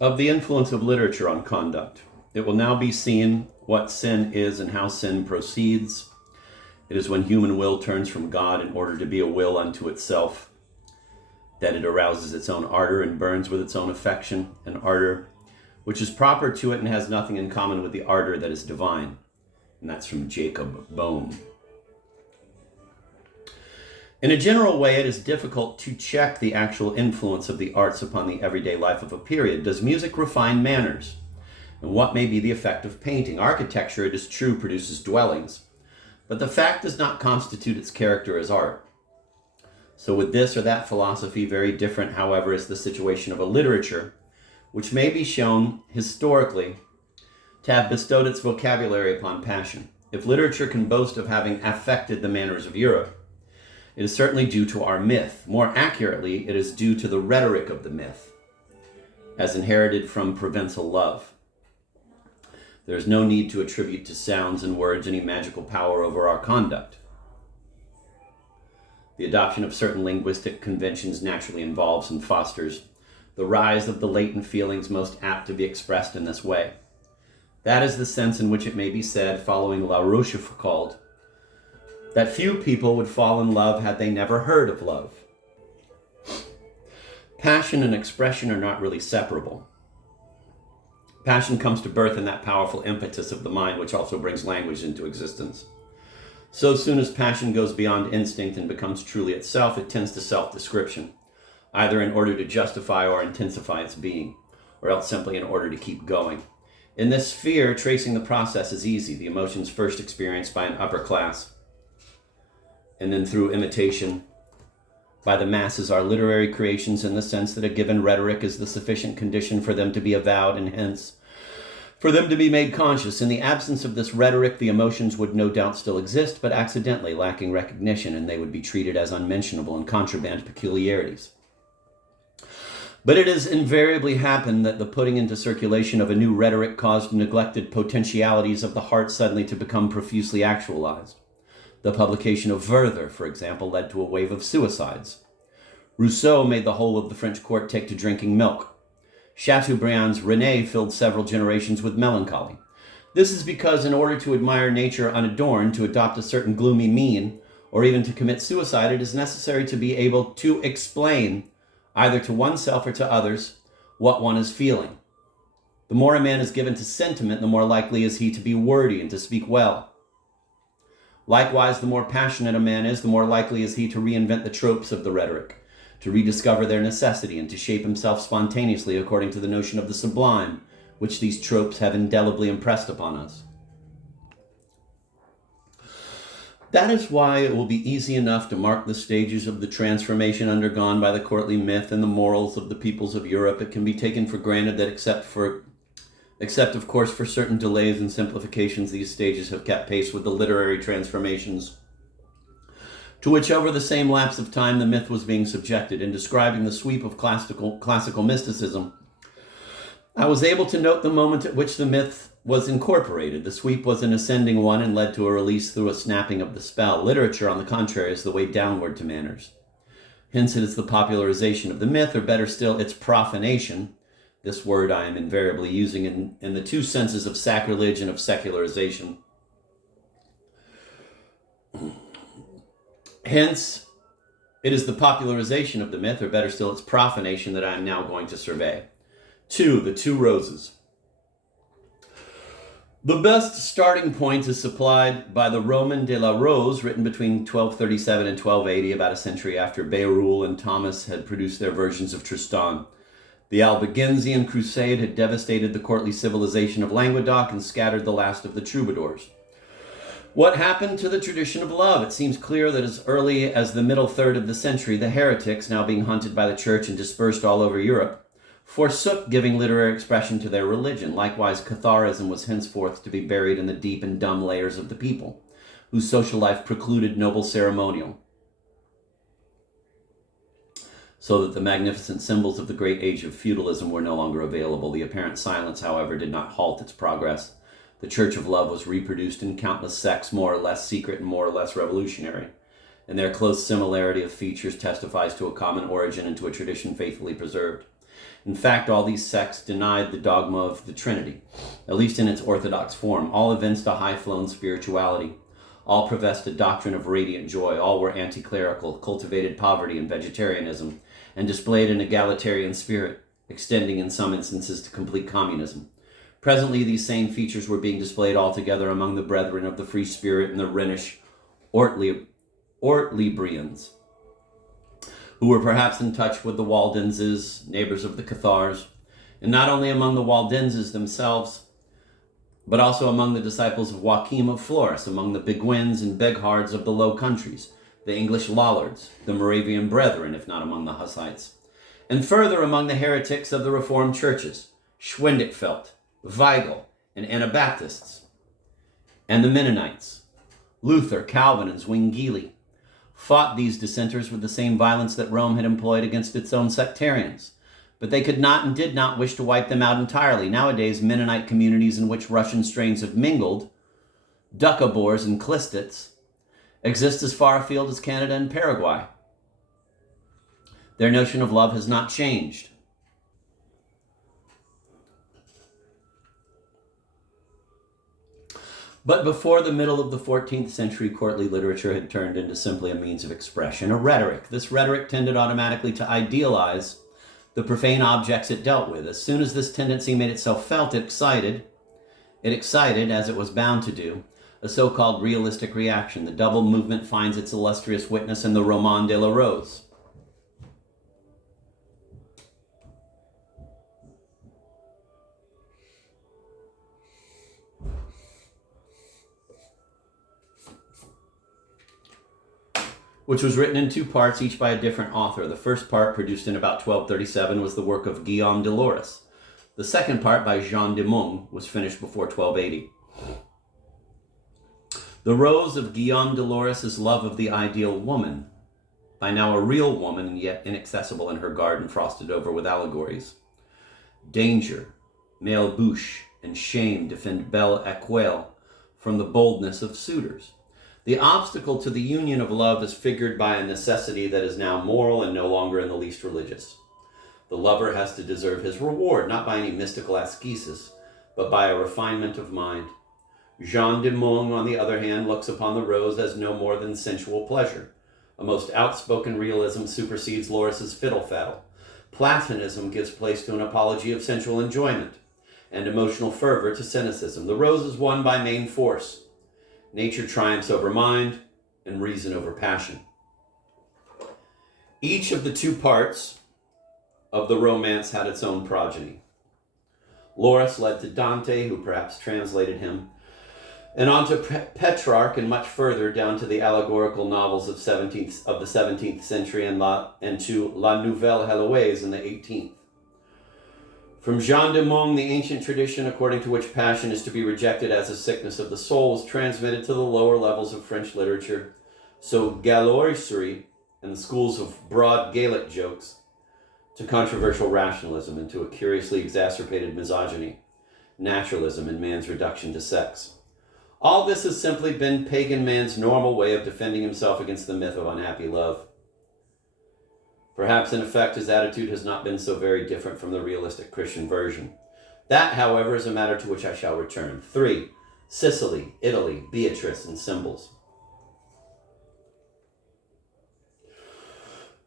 of the influence of literature on conduct. It will now be seen what sin is and how sin proceeds. It is when human will turns from God in order to be a will unto itself, that it arouses its own ardor and burns with its own affection, an ardor which is proper to it and has nothing in common with the ardor that is divine. And that's from Jacob Boehme. In a general way, it is difficult to check the actual influence of the arts upon the everyday life of a period. Does music refine manners? And what may be the effect of painting? Architecture, it is true, produces dwellings, but the fact does not constitute its character as art. So with this or that philosophy, very different, however, is the situation of a literature, which may be shown historically to have bestowed its vocabulary upon passion. If literature can boast of having affected the manners of Europe, it is certainly due to our myth. More accurately, it is due to the rhetoric of the myth, as inherited from Provençal love. There is no need to attribute to sounds and words any magical power over our conduct. The adoption of certain linguistic conventions naturally involves and fosters the rise of the latent feelings most apt to be expressed in this way. That is the sense in which it may be said, following La Rochefoucauld, that few people would fall in love had they never heard of love. Passion and expression are not really separable. Passion comes to birth in that powerful impetus of the mind which also brings language into existence. So soon as passion goes beyond instinct and becomes truly itself, it tends to self-description, either in order to justify or intensify its being, or else simply in order to keep going. In this sphere, tracing the process is easy. The emotions first experienced by an upper class, and then through imitation by the masses, are literary creations in the sense that a given rhetoric is the sufficient condition for them to be avowed and hence for them to be made conscious. In the absence of this rhetoric, the emotions would no doubt still exist, but accidentally lacking recognition, and they would be treated as unmentionable and contraband peculiarities. But it has invariably happened that the putting into circulation of a new rhetoric caused neglected potentialities of the heart suddenly to become profusely actualized. The publication of Werther, for example, led to a wave of suicides. Rousseau made the whole of the French court take to drinking milk. Chateaubriand's René filled several generations with melancholy. This is because in order to admire nature unadorned, to adopt a certain gloomy mien, or even to commit suicide, it is necessary to be able to explain, either to oneself or to others, what one is feeling. The more a man is given to sentiment, the more likely is he to be wordy and to speak well. Likewise, the more passionate a man is, the more likely is he to reinvent the tropes of the rhetoric, to rediscover their necessity, and to shape himself spontaneously according to the notion of the sublime, which these tropes have indelibly impressed upon us. That is why it will be easy enough to mark the stages of the transformation undergone by the courtly myth and the morals of the peoples of Europe. It can be taken for granted that except of course for certain delays and simplifications, these stages have kept pace with the literary transformations to which over the same lapse of time the myth was being subjected. In describing the sweep of classical mysticism, I was able to note the moment at which the myth was incorporated. The sweep was an ascending one and led to a release through a snapping of the spell. Literature, on the contrary, is the way downward to manners. Hence it is the popularization of the myth, or better still, its profanation. This word I am invariably using in the two senses of sacrilege and of secularization. Hence, it is the popularization of the myth, or better still, its profanation, that I am now going to survey. 2. The Two Roses. The best starting point is supplied by the Roman de la Rose, written between 1237 and 1280, about a century after Bérulle and Thomas had produced their versions of Tristan. The Albigensian crusade had devastated the courtly civilization of Languedoc and scattered the last of the troubadours. What happened to the tradition of love? It seems clear that as early as the middle third of the century, the heretics, now being hunted by the church and dispersed all over Europe, forsook giving literary expression to their religion. Likewise, Catharism was henceforth to be buried in the deep and dumb layers of the people, whose social life precluded noble ceremonial, so that the magnificent symbols of the great age of feudalism were no longer available. The apparent silence, however, did not halt its progress. The Church of Love was reproduced in countless sects, more or less secret and more or less revolutionary, and their close similarity of features testifies to a common origin and to a tradition faithfully preserved. In fact, all these sects denied the dogma of the Trinity, at least in its orthodox form. All evinced a high-flown spirituality. All professed a doctrine of radiant joy. All were anti-clerical, cultivated poverty and vegetarianism, and displayed an egalitarian spirit, extending in some instances to complete communism. Presently, these same features were being displayed altogether among the brethren of the Free Spirit and the Rhenish Ortlibrians, who were perhaps in touch with the Waldenses, neighbors of the Cathars, and not only among the Waldenses themselves, but also among the disciples of Joachim of Florus, among the Beguins and Beghards of the Low Countries, the English Lollards, the Moravian Brethren, if not among the Hussites, and further among the heretics of the Reformed churches, Schwindikfeld, Weigel, and Anabaptists, and the Mennonites. Luther, Calvin, and Zwingli fought these dissenters with the same violence that Rome had employed against its own sectarians, but they could not and did not wish to wipe them out entirely. Nowadays, Mennonite communities in which Russian strains have mingled, Doukhobors and Klistits, exist as far afield as Canada and Paraguay. Their notion of love has not changed. But before the middle of the 14th century, courtly literature had turned into simply a means of expression, a rhetoric. This rhetoric tended automatically to idealize the profane objects it dealt with. As soon as this tendency made itself felt, it excited, as it was bound to do, a so-called realistic reaction. The double movement finds its illustrious witness in the Roman de la Rose. Which was written in two parts, each by a different author. The first part, produced in about 1237, was the work of Guillaume de Loris. The second part, by Jean de Meung, was finished before 1280. The Rose of Guillaume de Loris is love of the ideal woman, by now a real woman and yet inaccessible in her garden frosted over with allegories. Danger, male bouche, and shame defend Belle Équelle from the boldness of suitors. The obstacle to the union of love is figured by a necessity that is now moral and no longer in the least religious. The lover has to deserve his reward, not by any mystical ascesis, but by a refinement of mind. Jean de Meung, on the other hand, looks upon the rose as no more than sensual pleasure. A most outspoken realism supersedes Loris's fiddle-faddle. Platonism gives place to an apology of sensual enjoyment, and emotional fervor to cynicism. The rose is won by main force. Nature triumphs over mind, and reason over passion. Each of the two parts of the romance had its own progeny. Loris led to Dante, who perhaps translated him, and on to Petrarch, and much further down to the allegorical novels of the 17th century and to La Nouvelle Heloise in the 18th. From Jean de Meung, the ancient tradition according to which passion is to be rejected as a sickness of the soul is transmitted to the lower levels of French literature, so galloiserie and the schools of broad Gaelic jokes, to controversial rationalism and to a curiously exacerbated misogyny, naturalism and man's reduction to sex. All this has simply been pagan man's normal way of defending himself against the myth of unhappy love. Perhaps, in effect, his attitude has not been so very different from the realistic Christian version. That, however, is a matter to which I shall return. 3. Sicily, Italy, Beatrice, and symbols.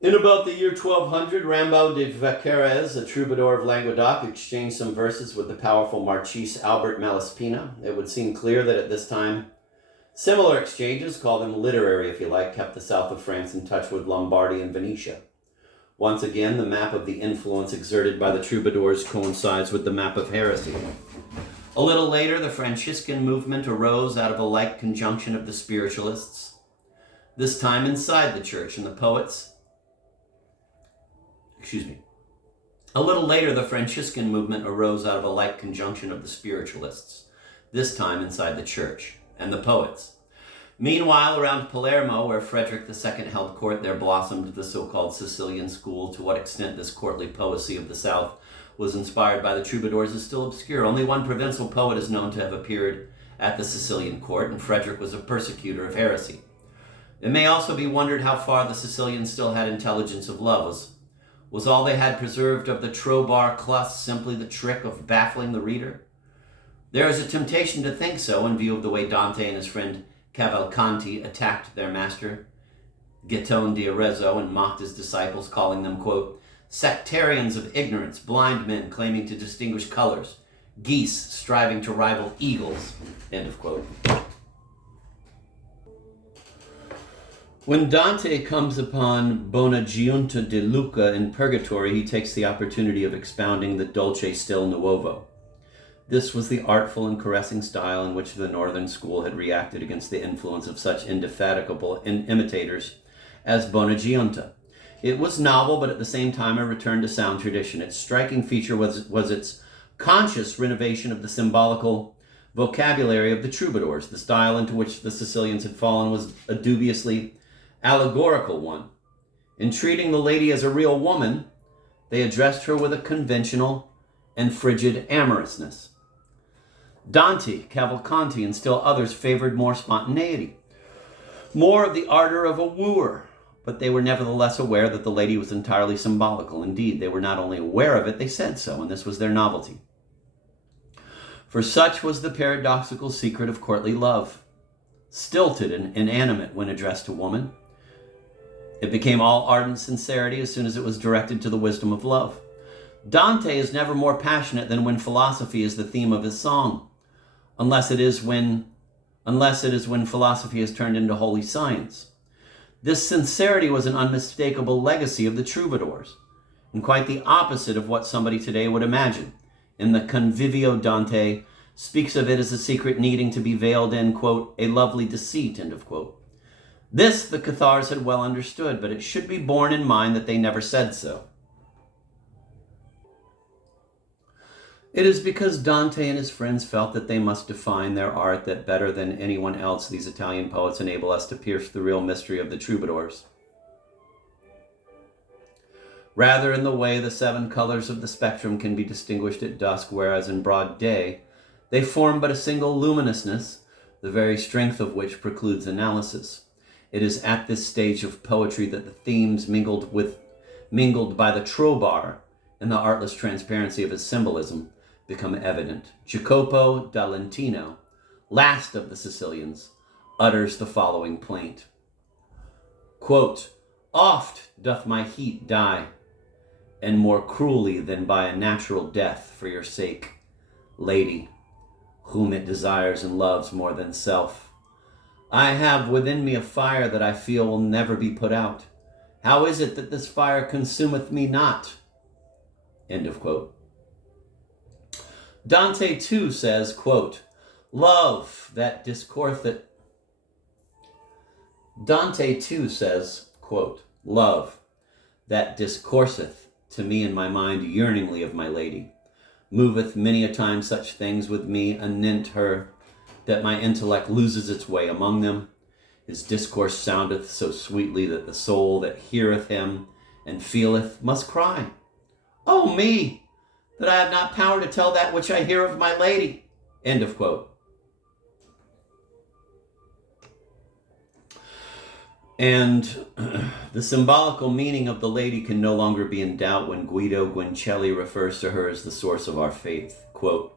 In about the year 1200, Rambaud de Vaquerez, a troubadour of Languedoc, exchanged some verses with the powerful Marchese Albert Malaspina. It would seem clear that at this time, similar exchanges, call them literary if you like, kept the south of France in touch with Lombardy and Venetia. Once again, the map of the influence exerted by the troubadours coincides with the map of heresy. A little later, the Franciscan movement arose out of a like conjunction of the spiritualists, this time inside the church, and the poets. A little later, the Franciscan movement arose out of a like conjunction of the spiritualists, this time inside the church, and the poets. Meanwhile, around Palermo, where Frederick II held court, there blossomed the so-called Sicilian school. To what extent this courtly poesy of the South was inspired by the troubadours is still obscure. Only one provincial poet is known to have appeared at the Sicilian court, and Frederick was a persecutor of heresy. It may also be wondered how far the Sicilians still had intelligence of love. Was all they had preserved of the Trobar Clus simply the trick of baffling the reader? There is a temptation to think so in view of the way Dante and his friend Cavalcanti attacked their master, Giton di Arezzo, and mocked his disciples, calling them, quote, sectarians of ignorance, blind men claiming to distinguish colors, geese striving to rival eagles, end of quote. When Dante comes upon Bonagiunta de Lucca in Purgatory, he takes the opportunity of expounding the Dolce Stil Nuovo. This was the artful and caressing style in which the Northern school had reacted against the influence of such indefatigable imitators as Bonagiunta. It was novel, but at the same time a return to sound tradition. Its striking feature was its conscious renovation of the symbolical vocabulary of the troubadours. The style into which the Sicilians had fallen was a dubiously allegorical one. In treating the lady as a real woman, they addressed her with a conventional and frigid amorousness. Dante, Cavalcanti, and still others favored more spontaneity, more of the ardor of a wooer, but they were nevertheless aware that the lady was entirely symbolical. Indeed, they were not only aware of it, they said so, and this was their novelty. For such was the paradoxical secret of courtly love. Stilted and inanimate when addressed to woman, it became all ardent sincerity as soon as it was directed to the wisdom of love. Dante is never more passionate than when philosophy is the theme of his song, unless it is when philosophy is turned into holy science. This sincerity was an unmistakable legacy of the troubadours, and quite the opposite of what somebody today would imagine. In the Convivio, Dante speaks of it as a secret needing to be veiled in, quote, a lovely deceit, end of quote. This the Cathars had well understood, but it should be borne in mind that they never said so. It is because Dante and his friends felt that they must define their art that better than anyone else these Italian poets enable us to pierce the real mystery of the troubadours. Rather in the way the 7 colors of the spectrum can be distinguished at dusk, whereas in broad day they form but a single luminousness, the very strength of which precludes analysis. It is at this stage of poetry that the themes mingled by the Trobar and the artless transparency of his symbolism become evident. Jacopo da Lentino, last of the Sicilians, utters the following plaint. Quote, oft doth my heat die, and more cruelly than by a natural death for your sake, lady, whom it desires and loves more than self. I have within me a fire that I feel will never be put out. How is it that this fire consumeth me not? End of quote. Dante too says, quote, love that discourseth. Dante too says, quote, love that discourseth to me in my mind yearningly of my lady, moveth many a time such things with me anent her, that my intellect loses its way among them. His discourse soundeth so sweetly that the soul that heareth him and feeleth must cry, oh me, that I have not power to tell that which I hear of my lady. End of quote. And the symbolical meaning of the lady can no longer be in doubt when Guido Guincelli refers to her as the source of our faith. Quote,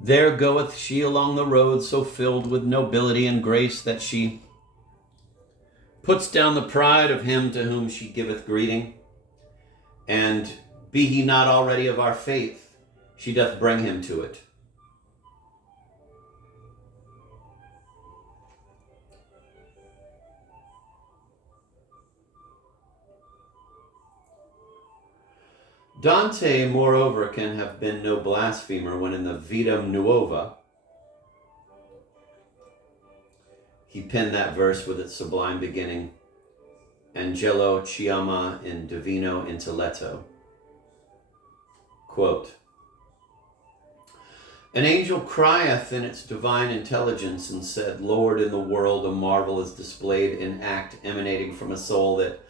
there goeth she along the road so filled with nobility and grace that she puts down the pride of him to whom she giveth greeting, and be he not already of our faith, she doth bring him to it. Dante, moreover, can have been no blasphemer when in the Vita Nuova he penned that verse with its sublime beginning, Angelo ci ama in divino intelletto. Quote, an angel crieth in its divine intelligence and said, Lord, in the world a marvel is displayed in act emanating from a soul that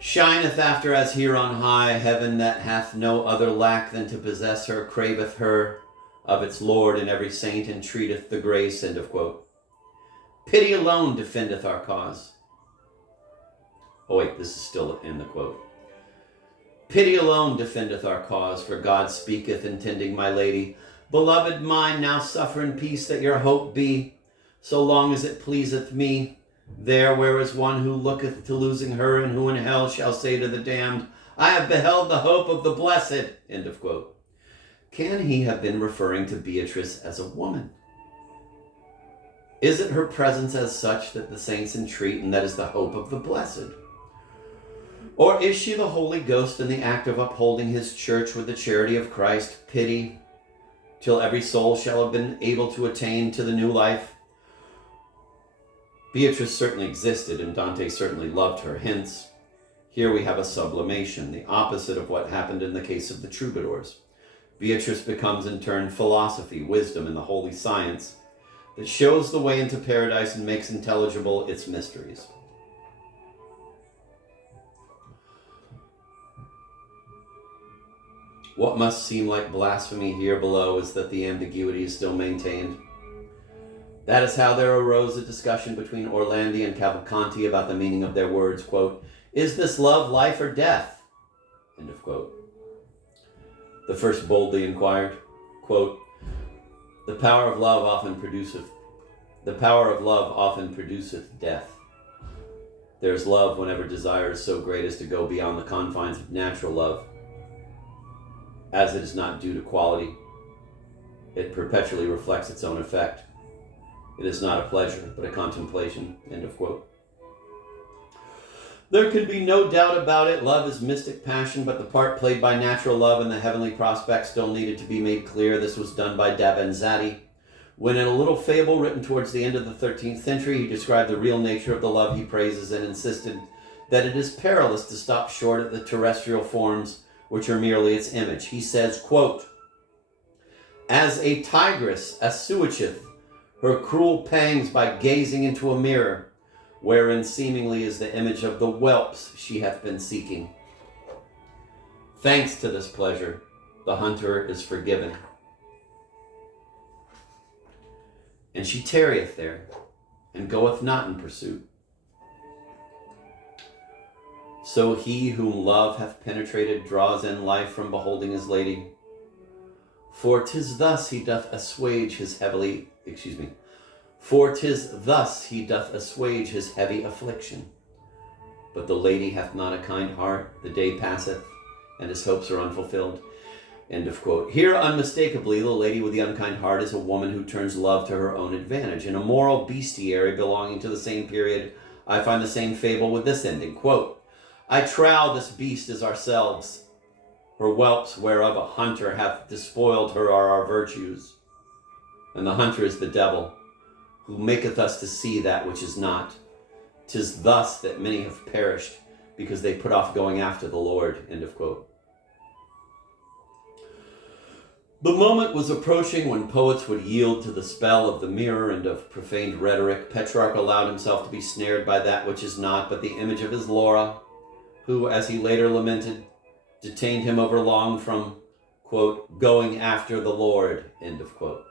shineth after as here on high. Heaven that hath no other lack than to possess her, craveth her of its Lord, and every saint entreateth the grace. End of quote. Pity alone defendeth our cause. Oh wait, this is still in the quote. Pity alone defendeth our cause, for God speaketh, intending my lady. Beloved mine, now suffer in peace that your hope be, so long as it pleaseth me. There where is one who looketh to losing her, and who in hell shall say to the damned, I have beheld the hope of the blessed. End of quote. Can he have been referring to Beatrice as a woman? Is it her presence as such that the saints entreat, and that is the hope of the blessed? Or is she the Holy Ghost in the act of upholding his church with the charity of Christ, pity, till every soul shall have been able to attain to the new life? Beatrice certainly existed, and Dante certainly loved her. Hence, here we have a sublimation, the opposite of what happened in the case of the troubadours. Beatrice becomes in turn philosophy, wisdom, and the holy science that shows the way into paradise and makes intelligible its mysteries. What must seem like blasphemy here below is that the ambiguity is still maintained. That is how there arose a discussion between Orlandi and Cavalcanti about the meaning of their words, quote, is this love life or death? End of quote. The first boldly inquired, quote, the power of love often produceth death. There is love whenever desire is so great as to go beyond the confines of natural love. As it is not due to quality, it perpetually reflects its own effect. It is not a pleasure, but a contemplation. End of quote. There can be no doubt about it. Love is mystic passion, but the part played by natural love in the heavenly prospect still needed to be made clear. This was done by Davanzati, when in a little fable written towards the end of the 13th century, he described the real nature of the love he praises and insisted that it is perilous to stop short at the terrestrial forms which are merely its image. He says, quote, as a tigress assuageth her cruel pangs by gazing into a mirror, wherein seemingly is the image of the whelps she hath been seeking. Thanks to this pleasure, the hunter is forgiven. And she tarrieth there, and goeth not in pursuit. So he whom love hath penetrated draws in life from beholding his lady. For 'tis thus he doth assuage his heavy affliction. But the lady hath not a kind heart, the day passeth, and his hopes are unfulfilled. End of quote. Here, unmistakably, the lady with the unkind heart is a woman who turns love to her own advantage. In a moral bestiary belonging to the same period, I find the same fable with this ending, quote, I trow this beast is ourselves. Her whelps whereof a hunter hath despoiled her are our virtues. And the hunter is the devil, who maketh us to see that which is not. 'Tis thus that many have perished, because they put off going after the Lord. End of quote. The moment was approaching when poets would yield to the spell of the mirror and of profaned rhetoric. Petrarch allowed himself to be snared by that which is not but the image of his Laura, who, as he later lamented, detained him overlong from, quote, going after the Lord, end of quote.